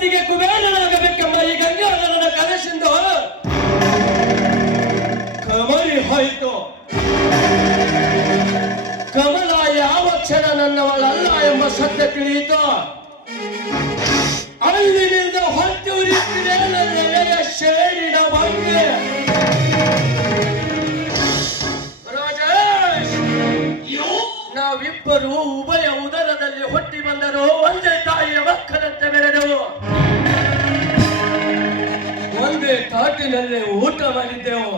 ಜಗತ್ತಿಗೆ ಕುಬೇರನಾಗಬೇಕೆಂಬ ಈ ಗಂಗಾಧರನ ನನ್ನ ಕಮಲಿ ಹೋಯಿತು. ಕಮಲ ಯಾವ ಕ್ಷಣ ನನ್ನವಳಲ್ಲ ಎಂಬ ಸತ್ಯ ತಿಳಿಯಿತು. ಒಂದೇ ತಾಟಿನಲ್ಲಿ ಊಟ ಮಾಡಿದ್ದೆವು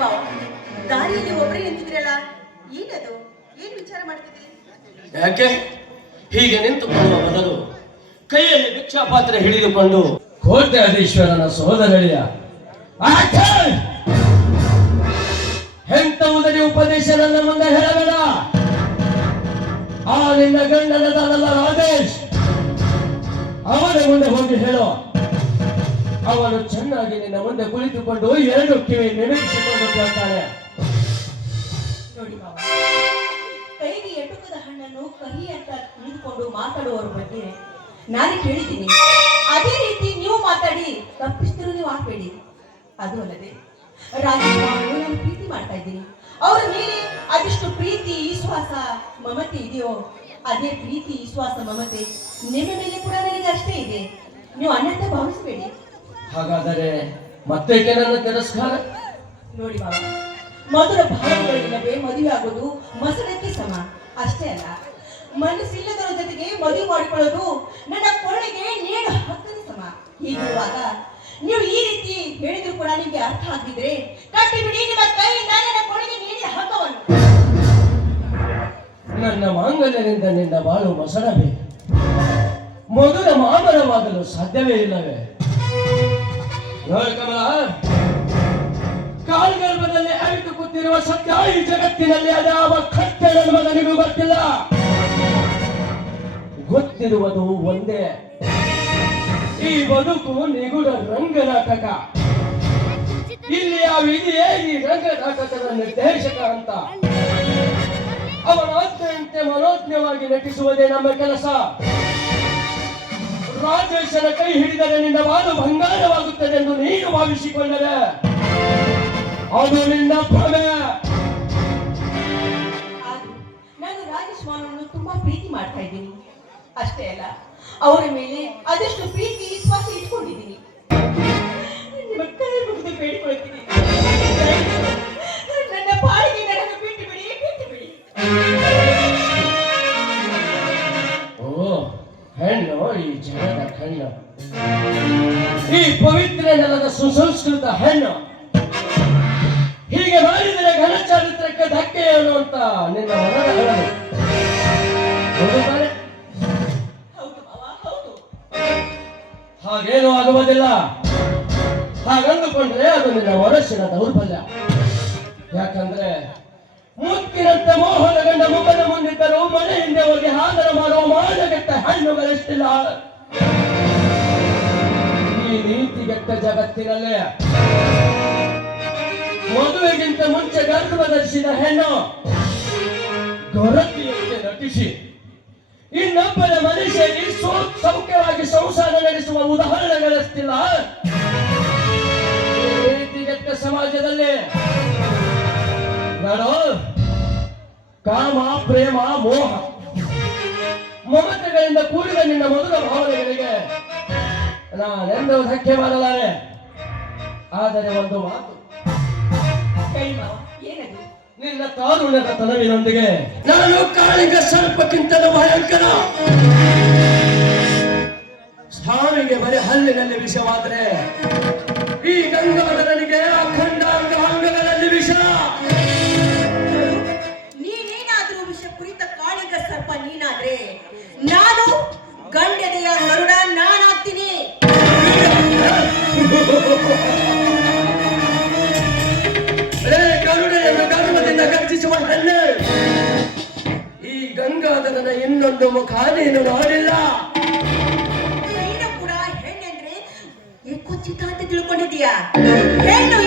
ಬಾವ ದಾರಿಯಲ್ಲಿ ಒಬ್ಬರೇ ನಿಂತಿದ್ರಲ್ಲ ಏನದು? ಏನ್ ವಿಚಾರ ಮಾಡ್ತಿದ್ರಿ? ಯಾಕೆ? ಹೀಗೆ ನಿಂತುಕೊಳ್ಳುವ ಬದಲು ಕೈಯಲ್ಲಿ ಭಿಕ್ಷಾ ಪಾತ್ರೆ ಹಿಡಿದುಕೊಂಡು ಕೋಟ್ಯಾಧೀಶ್ವರನ ಸೋದರಳಿಯ ಹೆಂತವುದರಿ ಉಪದೇಶ ನನ್ನ ಮುಂದೆ ಹೇಳಬೇಡ. ಆ ನಿನ್ನ ಗಂಡನದಲ್ಲ ರಾಜೇಶ್. ಅವನ ಮುಂದೆ ಹೋಗಿ ಹೇಳು. ಅವನು ಚೆನ್ನಾಗಿ ನಿನ್ನ ಮುಂದೆ ಕುಳಿತುಕೊಂಡು ಎರಡು ಕಿವಿ ನೆನಪಿಸಿಕೊಂಡು ಕೇಳ್ತಾನೆ ಕೈಗೆ ಎಟುಕದ ಹಣ್ಣನ್ನು ಕಹಿ ಅಂತ ತಿಳಿದುಕೊಂಡು ಮಾತಾಡುವವರ ಬಗ್ಗೆ ನಾನು ಕೇಳಿದ್ದೀನಿ. ಅದೇ ರೀತಿ ನೀವು ಮಾತಾಡಿ ತಪ್ಪಿಸಿದ್ರು ನೀವು ಹಾಕ್ಬೇಡಿ ಅದು ಅಲ್ಲದೆ ರಾಜಕುಮಾರನು ನಾನು ಪ್ರೀತಿ ಮಾಡ್ತಾ ಇದ್ದೀನಿ ಅವ್ರ ಮೇಲೆ ಅದೆಷ್ಟು ಪ್ರೀತಿ, ವಿಶ್ವಾಸ, ಮಮತೆ ಇದೆಯೋ, ಅದೇ ಪ್ರೀತಿ, ವಿಶ್ವಾಸ, ಮಮತೆ ನಿಮ್ಮ ಮೇಲೆ ಕೂಡ ನನಗೆ ಅಷ್ಟೇ ಇದೆ. ನೀವು ಅನ್ಯತೆ ಭಾವಿಸಬೇಡಿ. ಹಾಗಾದರೆ ಮತ್ತೇಕೆ ನನ್ನ ತಿರಸ್ಕಾರ? ನೋಡಿ ಬಾಬಾ ಮಧುರ ಭಾವಗಳಿಲ್ಲವೇ ಮದುವೆ ಆಗೋದು ಮಸಣಕ್ಕೆ ಸಮ. ಅಷ್ಟೇ ಅಲ್ಲ ಮನಸ್ಸಿಲ್ಲದರ ಜೊತೆಗೆ ಮದುವೆ ಮಾಡಿಕೊಳ್ಳೋದು ನನ್ನ ಕೊರಳಿಗೆ ನೇಡು ಹಕ್ಕದ ಸಮ. ಹೀಗಿರುವಾಗ ನೀವು ಈ ರೀತಿ ಹೇಳಿದ್ರು ಕೂಡ ನಿಮಗೆ ಅರ್ಥ ಆಗಿದ್ರೆ ಕಟ್ಟಿ ಬಿಡಿ ನಿಮ್ಮ ಕೈಯಿಂದ ನನ್ನ ಕೊರಳಿಗೆ ನೀಡಿದ ಹಕ್ಕವನ್ನು. ನನ್ನ ಮಾಂಗಲ್ಯದಿಂದ ನಿನ್ನ ಬಾಳು ಮಸಣಬೇಕು ಮೊದಲ ಮಾಮರವಾಗಲು ಸಾಧ್ಯವೇ ಇಲ್ಲವೇ? ಕಾಲ್ಗರ್ಭದಲ್ಲಿ ಅರಿತು ಕೂತಿರುವ ಸತ್ಯ ಈ ಜಗತ್ತಿನಲ್ಲಿ ಅದಾವ ಕಟ್ಟೆ ನನಗೂ ಗೊತ್ತಿಲ್ಲ. ಗೊತ್ತಿರುವುದು ಒಂದೇ. ಈ ಬದುಕು ನಿಗೂಢ ರಂಗನಾಟಕ. ಇಲ್ಲಿ ಆ ವಿಧಿಯೇ ಈ ರಂಗನಾಟಕದ ನಿರ್ದೇಶಕ ಅಂತ? ಅವನ ಆಜ್ಞೆಯಂತೆ ಮನೋಜ್ಞವಾಗಿ ನಟಿಸುವುದೇ ನಮ್ಮ ಕೆಲಸ. ರಾಜೇಶನ ಕೈ ಹಿಡಿದರೆ ನಿನ್ನ ಬಾಳು ಬಂಗಾರವಾಗುತ್ತದೆ ಎಂದು ನೀನು ಭಾವಿಸಿಕೊಂಡರೆ ಅದು ನಿನ್ನ ಭ್ರಮೆ ನಾನು ತುಂಬಾ ಪ್ರೀತಿ ಮಾಡ್ತಾ ಇದ್ದೀನಿ. ಅಷ್ಟೇ ಅಲ್ಲ, ಅವರ ಮೇಲೆ ಅದೆಷ್ಟು ಪ್ರೀತಿ ವಿಶ್ವಾಸ ಇಟ್ಕೊಂಡಿದ್ದೀನಿ. ಸುಸಂಸ್ಕೃತ ಹೆಣ್ಣು. ಹೀಗೆ ಮಾಡಿದರೆ ಘನ ಚಾರಿತ್ರಕ್ಕೆ ಧಕ್ಕೆ ಏನು ಅಂತ ನಿನ್ನ ಹಾಗೇನು ಆಗುವುದಿಲ್ಲ. ಹಾಗಂದುಕೊಂಡ್ರೆ ಅದು ನಿನ್ನ ಮನಸ್ಸಿನ ದೌರ್ಬಲ್ಯ. ಯಾಕಂದ್ರೆ ಮುತ್ತಿನಂತೆ ಮೋಹನ ಗಂಡ ಮುಖದ ಮುಂದಿದ್ದರೂ ಮನೆ ಹಿಂದೆ ಹೋಗಿ ಹಾದರ ಮಾಡುವ ಮಾನಗೆಟ್ಟ ಹಣ್ಣುಗಳೆಷ್ಟಿಲ್ಲ. ಈ ನೀತಿಗೆಟ್ಟ ಜಗತ್ತಿನಲ್ಲೇ. ಮದುವೆಗಿಂತ ಮುಂಚೆ ಗರ್ಭ ಧರಿಸಿದ ಹೆಣ್ಣು ಗೊರತಿಯಂತೆ ನಟಿಸಿ ಇನ್ನೊಬ್ಬರ ಮನುಷ್ಯರಿಗೆ ಸೋ ಸೌಖ್ಯವಾಗಿ ಸಂಸಾರ ನಡೆಸುವ ಉದಾಹರಣೆಗಳಿಸ್ತಿಲ್ಲ ಈ ರೀತಿಗೆಟ್ಟ ಸಮಾಜದಲ್ಲಿ. ನಾನು ಕಾಮ, ಪ್ರೇಮ, ಮೋಹ, ಮಮತೆಗಳಿಂದ ಕೂಡಿದ ನಿನ್ನ ಮೊದಲ ಭಾವನೆಗಳಿಗೆ ನಾನೆಂದು ಸಖ್ಯ ಮಾಡಲಾರೆ? ಆದರೆ ಒಂದು ಮಾತು. ಏನದು? ನಿನ್ನ ಕಾರುಣ್ಯದ ತಲವಿನೊಂದಿಗೆ ನಾನು ಕಾಳಿಗ ಸರ್ಪಕ್ಕಿಂತಲೂ ಭಯಂಕರ. ಸ್ವಾಮಿಗೆ ಬರೀ ಹಲ್ಲಿನಲ್ಲಿ ವಿಷವಾದ್ರೆ. ಈ ಗಂಗಾಧರನಿಗೆ ಅಖಂಡ ಅಂಗಾಂಗಗಳಲ್ಲಿ ವಿಷ. ನೀನೇನಾದ್ರೂ ವಿಷ ಕುರಿತ ಕಾಳಿಗ ಸರ್ಪ ನೀನಾದ್ರೆ ನಾನು ಗಂಡೆದೆಯ ಮರುಡ ನಾನಾಗ್ತೀನಿ. ಗರುಡೆಯನ್ನು ಗರ್ವದಿಂದ ಗರ್ಜಿಸುವ ಹೆಣ್ಣೆ ಈ ಗಂಗಾಧರನ ಇನ್ನೊಂದು ಮುಖ ನೀನು ನೋಡಿಲ್ಲ. ಕೂಡ ಕೂಡ ಹೆಣ್ಣೆಂದ್ರೆ ಕುಚಿತ ಅಂತ ತಿಳ್ಕೊಂಡಿದೀಯಾ ಹೆಣ್ಣು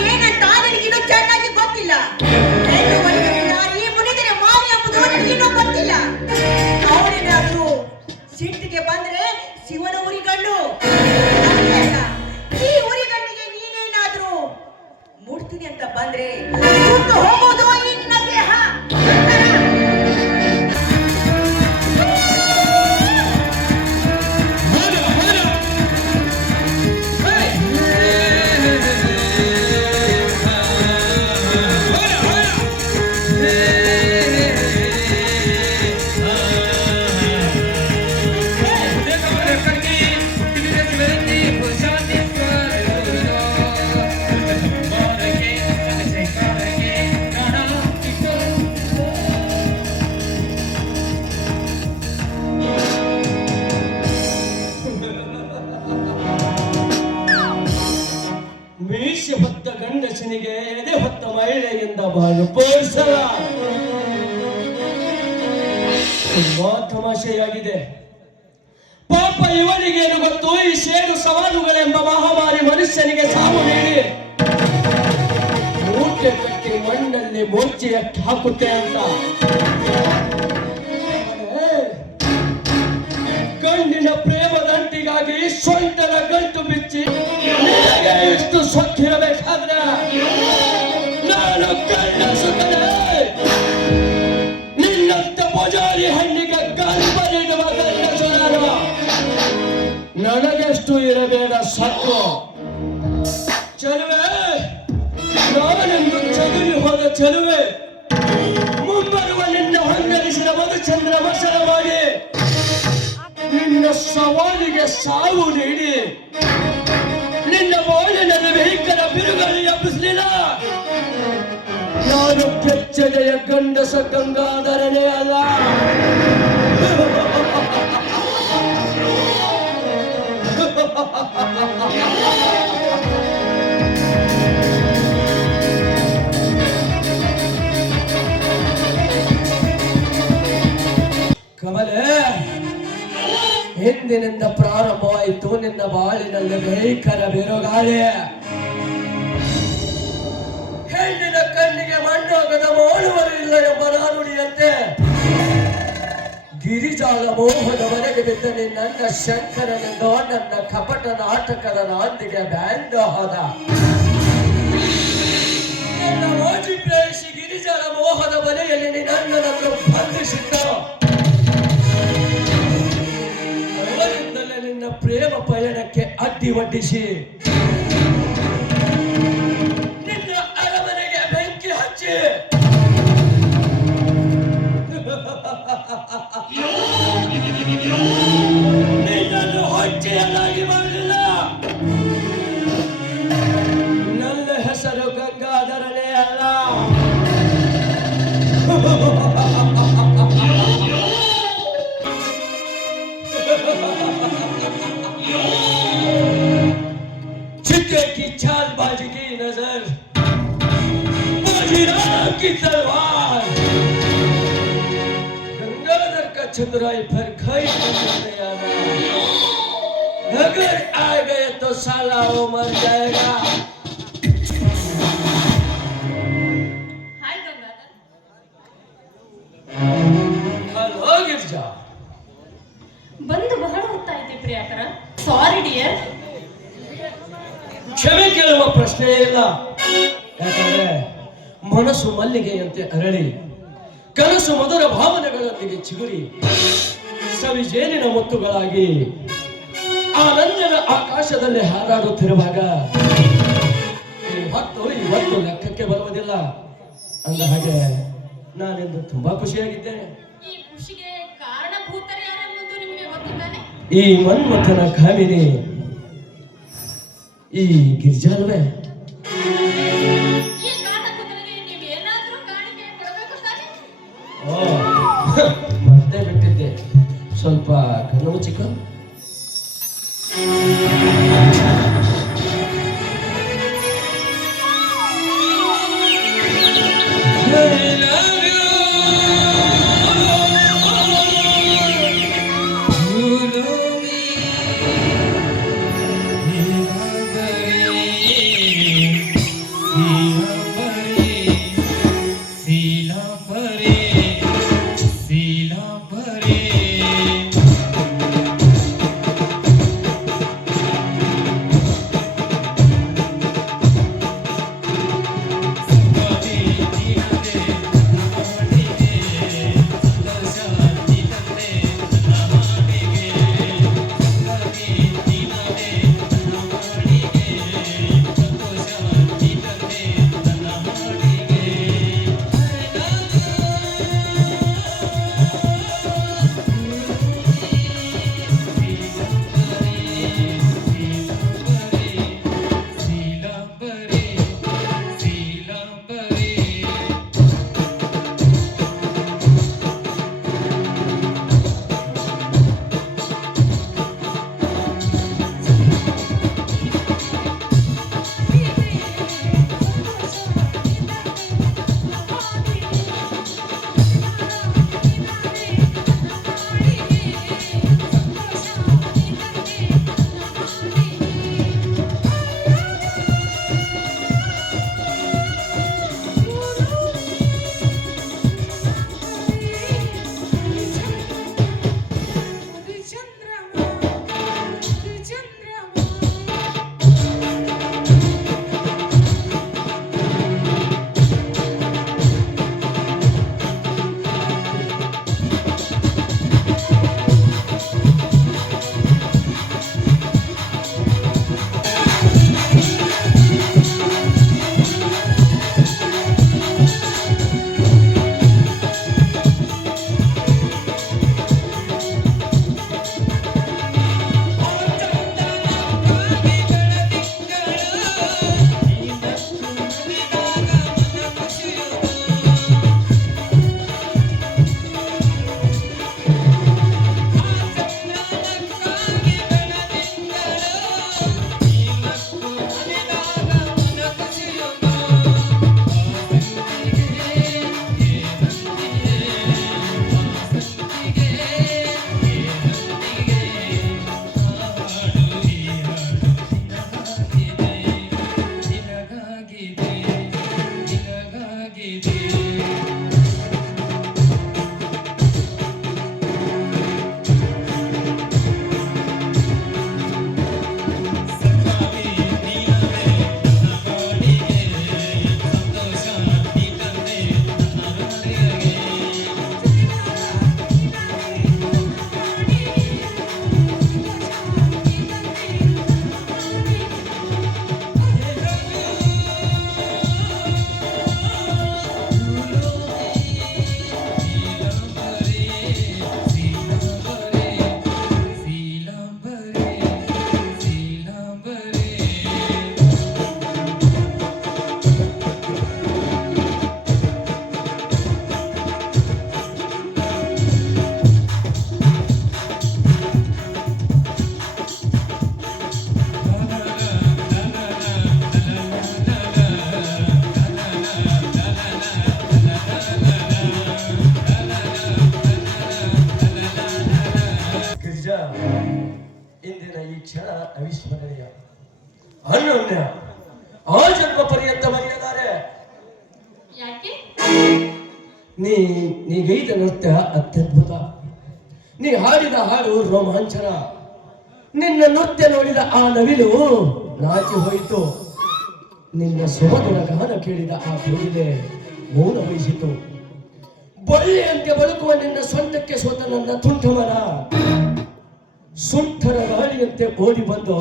ಕಟ್ಟಿ ಮಣ್ಣಲ್ಲಿ ಮೋರ್ಚೆ ಹಾಕುತ್ತೆ ಅಂತ. ಕಣ್ಣಿನ ಪ್ರೇಮದಂಟಿಗಾಗಿ ಸ್ವಂತರ ಗಂಟು ಬಿಚ್ಚಿ ಎಷ್ಟು ಸೊಕ್ಕಿರಬೇಕಾದ್ರೆ ಚಲುವೆ ಮುಂಬರುವ ನಿನ್ನ ಹೊಂದರಿಸಿದ ಮಧುಚಂದ್ರ ಮಸರ ಮಾಡಿ ನಿನ್ನ ಸವಾಲಿಗೆ ಸಾವು ನೀಡಿ. ನಿನ್ನ ಬಾಳಿನಲ್ಲಿ ವೆಹಿಕಲ ಬಿರುಗಾಳಿ ಎಬ್ಬಿಸಲಿಲ್ಲ. ನಾನು ಕೆಚ್ಚದೆಯ ಗಂಡಸ ಗಂಗಾಧರನೇ ಅಲ್ಲ. ಕಮಲೆ ಹಿಂದಿನಿಂದ ಪ್ರಾರಂಭವಾಯಿತು. ನಿನ್ನ ಬಾಳಿನಲ್ಲಿ ಭಯಂಕರ ಬಿರುಗಾಳಿ. ಹೆಣ್ಣಿನ ಕಣ್ಣಿಗೆ ಮಣ್ಣೋಗದ ಮೋಳುವರು ಇಲ್ಲ ಎಂಬ ನಾನುಡಿಯಂತೆ ಗಿರಿಜಾಲ ಮೋಹದ ಮನೆಗೆ ಬಿದ್ದ ನನ್ನ ಶಂಕರನೆಂದು ನನ್ನ ಕಪಟ ನಾಟಕದ ನಾಂದಿಗೆ ಬ್ಯಾಂಡ್ ಹೋದ ನನ್ನ ಮಾಜಿ ಗಿರಿಜಾಲ ಮೋಹದ ಮನೆಯಲ್ಲಿ ನನ್ನನ್ನು ಬಂಧಿಸಿದ್ದರು ನಿನ್ನ ಪ್ರೇಮ ಪಯಣಕ್ಕೆ ಅಡ್ಡಿ ಒಡ್ಡಿಸಿ ನಿನ್ನ ಅರಮನೆಗೆ ಬೆಂಕಿ ಹಚ್ಚಿ. ನಿನ್ನನ್ನು ಹೊಚ್ಚೆಯನ್ನಾಗಿ चतुराई पर खाई नहीं आना अगर आ गए तो साला वो मर जाएगा ಹಾಯ್ ಗಂಗಾಧರ್ हेलो गिरजा ಬಂದು ಬಹಳ ಹೊತ್ತಾಯ್ತು ಪ್ರಿಯಾಕರ ಸಾರಿ ಡಿಯರ್ ಕ್ಷಮೆ ಕೇಳುವ ಪ್ರಶ್ನೆಯೇ ಇಲ್ಲ ಯಾಕಂದ್ರೆ ಮನಸ್ಸು ಮಲ್ಲಿಗೆಯಂತೆ ಅರಳಿ ಕನಸು ಮಧುರ ಭಾವನೆಗಳೊಂದಿಗೆ ಚಿಗುರಿ ಸವಿಜೇನಿನ ಮುತ್ತುಗಳಾಗಿ ನಂದನ ಆಕಾಶದಲ್ಲಿ ಹಾರಾಡುತ್ತಿರುವಾಗ ಹೊತ್ತು ಇವತ್ತು ಲೆಕ್ಕಕ್ಕೆ ಬರುವುದಿಲ್ಲ ಅಂದ ಹಾಗೆ ನಾನಿಂದು ತುಂಬಾ ಖುಷಿಯಾಗಿದ್ದೇನೆ. ಈ ಮನ್ಮಥನ ಕಾಮಿನಿ ಈ ಗಿರಿಜಾ ಮರ್ತೇ ಬಿಟ್ಟಿದ್ದೆ. ಸ್ವಲ್ಪ ಕಣ್ಣು ಚಿಕ್ಕ ನೃತ್ಯ ಅತ್ಯದ್ಭುತ. ನೀ ಹಾಡಿದ ಹಾಡು ರೋಮಾಂಚನ. ನಿನ್ನ ನೃತ್ಯ ನೋಡಿದ ಆ ನವಿಲು ನಾಚಿ ಹೋಯಿತು. ನಿನ್ನ ಸುಮಧುರ ಗಾನ ಕೇಳಿದ ಆ ಕೂಡಿದೆ ಮೌನ ವಹಿಸಿತು. ಬಳ್ಳಿಯಂತೆ ಬಳುಕುವ ನಿನ್ನ ಸ್ವಂತಕ್ಕೆ ಸೋತ ನನ್ನ ತುಂಠಮನ. ಸುಂಠರ ಗಾಳಿಯಂತೆ ಓಡಿ ಬಂದು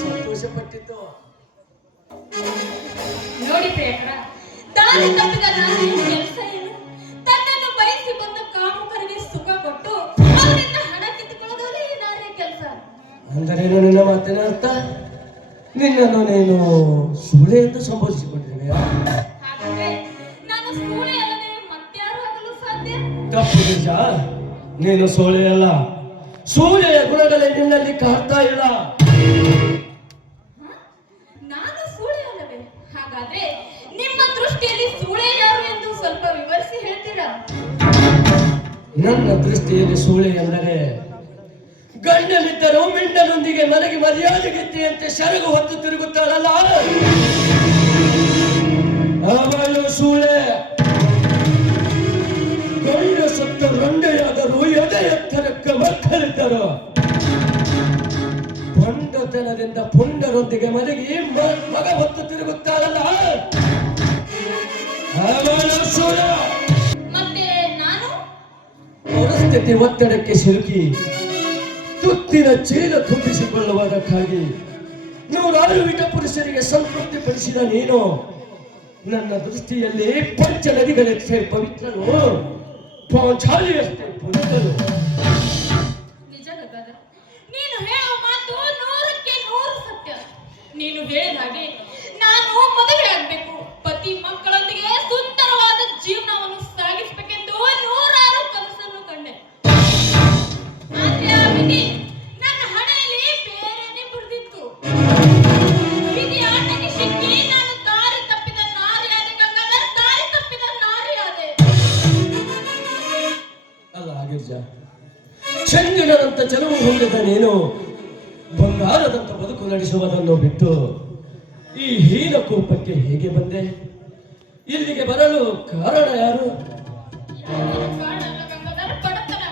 ಸಂತೋಷಪಟ್ಟಿತ್ತು ನೋಡಿ ಪ್ರಿಯಕರ ದಾರಿ ತಪ್ಪಿದ ನಾನು ಕೆಲಸ ಏನು? ತನ್ನನ್ನು ಬಯಸಿ ಬಂದ ಕಾಮುಕರಿಗೆ ಸುಖ ಕೊಟ್ಟು ಅವರಿಂದ ಹಣ ಕಿತ್ತುಕೊಳ್ಳೋದೇ ನಾರೇ ಕೆಲಸ? ಅಂದರೇನು ನಿನ್ನ ಮಾತಿನ ಅರ್ಥ? ನಿನ್ನನ್ನು ನೀನು ಸುಳೆ ಎಂದು ಸಂಬೋಧಿಸಿಕೊಂಡಿದ್ದೇನೆ. ಹಾಗಾದ್ರೆ ನಾನು ಸೂಳೆ ಅಲ್ಲದೆ ಮತ್ಯಾರು ಆಗಲು ಸಾಧ್ಯ? ತಪ್ಪು ನಿಜ. ನೀನು ಸೋಳೆ ಅಲ್ಲ. ಸೂರ್ಯ ಗುಣಗಳೇ ನಿನ್ನಲ್ಲಿ ಕಾಡ್ತಾ ಇಲ್ಲ. ನಾನು ಸೂಳೆ ಅಲ್ಲವೇ? ಹಾಗಾದ್ರೆ ನಿಮ್ಮ ದೃಷ್ಟಿಯಲ್ಲಿ ಸೂಳೆ ಯಾರು ಎಂದು ಸ್ವಲ್ಪ ವಿವರಿಸಿ ಹೇಳ್ತೀರಾ? ನನ್ನ ದೃಷ್ಟಿಯಲ್ಲಿ ಸೂಳೆ ಎಂದರೆ, ಗಂಡನಿದ್ದರೂ ಮಿಂಡನೊಂದಿಗೆ ಮನೆಗೆ ಮರ್ಯಾದೆಗೆತ್ತೆಯಂತೆ ಶರಗು ಹೊತ್ತು ತಿರುಗುತ್ತಾಳಲ್ಲ ಅವಳು? ಸೂಳೆ. ಗಂಡ ಸತ್ತ ರಂಡೆಯಾದರೂ ಎದೆ ಎತ್ತರಕ್ಕೆ ಮಕ್ಕಳಿದ್ದರು ಪೊಂಡತನದಿಂದ ಪುಂಡರೊಂದಿಗೆ ಮಲಗಿ ಮಗ ಹೊತ್ತು ತಿರುಗುತ್ತಾಳಲ್ಲ ಪರಿಸ್ಥಿತಿ ಒತ್ತಡಕ್ಕೆ ಸಿಲುಕಿ ತುತ್ತಿನ ಚೀಲ ತುಂಬಿಸಿಕೊಳ್ಳುವುದಕ್ಕಾಗಿ ನೂರಾರು ವಿಟ ಪುರುಷರಿಗೆ ಸಂತೃಪ್ತಿಪಡಿಸಿದ ನೀನು ನನ್ನ ದೃಷ್ಟಿಯಲ್ಲಿ ಪಂಚ ನದಿಗಳಷ್ಟೇ ಪವಿತ್ರನು ಪಾಂಚಾಲಿಯಷ್ಟೇ ನೀನು ಹೇಳುವ ಮಾತು ನೂರಕ್ಕೆ ನೂರು ಸತ್ಯ. ನೀನು ಹೇಳಿದ ಹಾಗೆ ನಾನು ಮದುವೆ ಆಗ್ಬೇಕು ಪತಿ ಮಕ್ಕಳೊಂದಿಗೆ ಸುಂದರವಾದ ಜೀವನವನ್ನು ಸಾಗಿಸಬೇಕೆಂದು ನೂರಾರು ಕನಸನ್ನು ಕಂಡೆ. ಆದ್ರೆ ಆ ಜನವು ಹೊಂದಿದ ನೀನು ಬಂಗಾರದಂತ ಬದುಕು ನಡೆಸುವುದನ್ನು ಬಿಟ್ಟು ಈ ಹೀನ ಕೋಪಕ್ಕೆ ಹೇಗೆ ಬಂದೆ? ಇಲ್ಲಿಗೆ ಬರಲು ಕಾರಣ ಯಾರು ಯಾರಿಗೂ ಕಾರಣ ಅಲ್ಲ ಗಂಗಾಧರ, ಬಡತನ.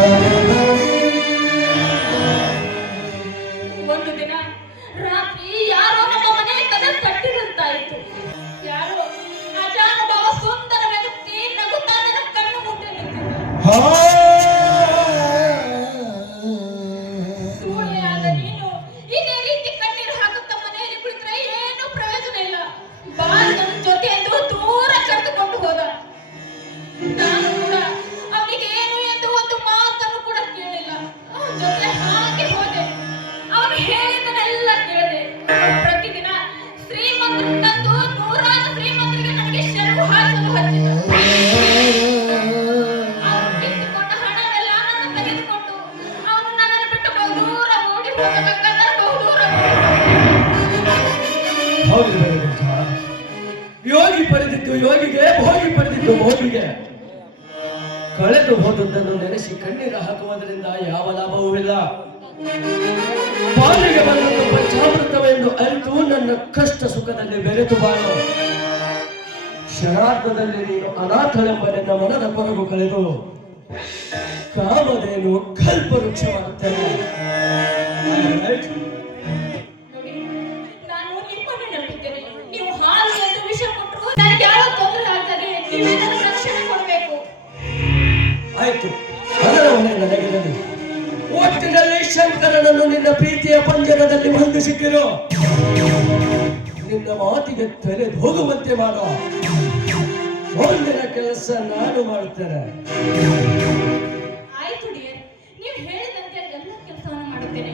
ಒಂದು ಪಡೆದಿದ್ದು ಕಳೆದು ಹೋದದ್ದನ್ನು ನೆನೆಸಿ ಕಣ್ಣೀರ ಹಾಕುವುದರಿಂದ ಯಾವ ಲಾಭವೂ ಇಲ್ಲ. ಪಾಲಿಗೆ ಬಂದದ್ದು ಪಂಚಾಮೃತವೆಂದು ಅರಿತು ನನ್ನ ಕಷ್ಟ ಸುಖದಲ್ಲಿ ಬೆರೆತು ಬಾಳು. ಶರಾರ್ಥದಲ್ಲಿ ನೀನು ಅನಾಥಳೆಂಬ ನನ್ನ ಮನದ ಕೊರಗು ಕಳೆದು ಕಾಮಧೇನು ಕಲ್ಪವೃಕ್ಷ ಮಾಡುತ್ತೇನೆ ಒಟ್ಟಿನಲ್ಲಿ ಶಂಕರನನ್ನು ನಿನ್ನ ಪ್ರೀತಿಯ ಪಂಜರದಲ್ಲಿ ಬಂಧಿಸಿಟ್ಟಿರು. ನಿನ್ನ ಮಾತಿಗೆ ತೆರೆ ಹೋಗುವಂತೆ ಮಾಡೋ. ಮುಂದಿನ ಕೆಲಸ ನಾನು ಮಾಡುತ್ತೇನೆ ಆಯ್ತು ಡಿಯರ್, ನೀವು ಹೇಳಿದಂತೆ ಎಲ್ಲ ಕೆಲಸವನ್ನು ಮಾಡುತ್ತೇನೆ.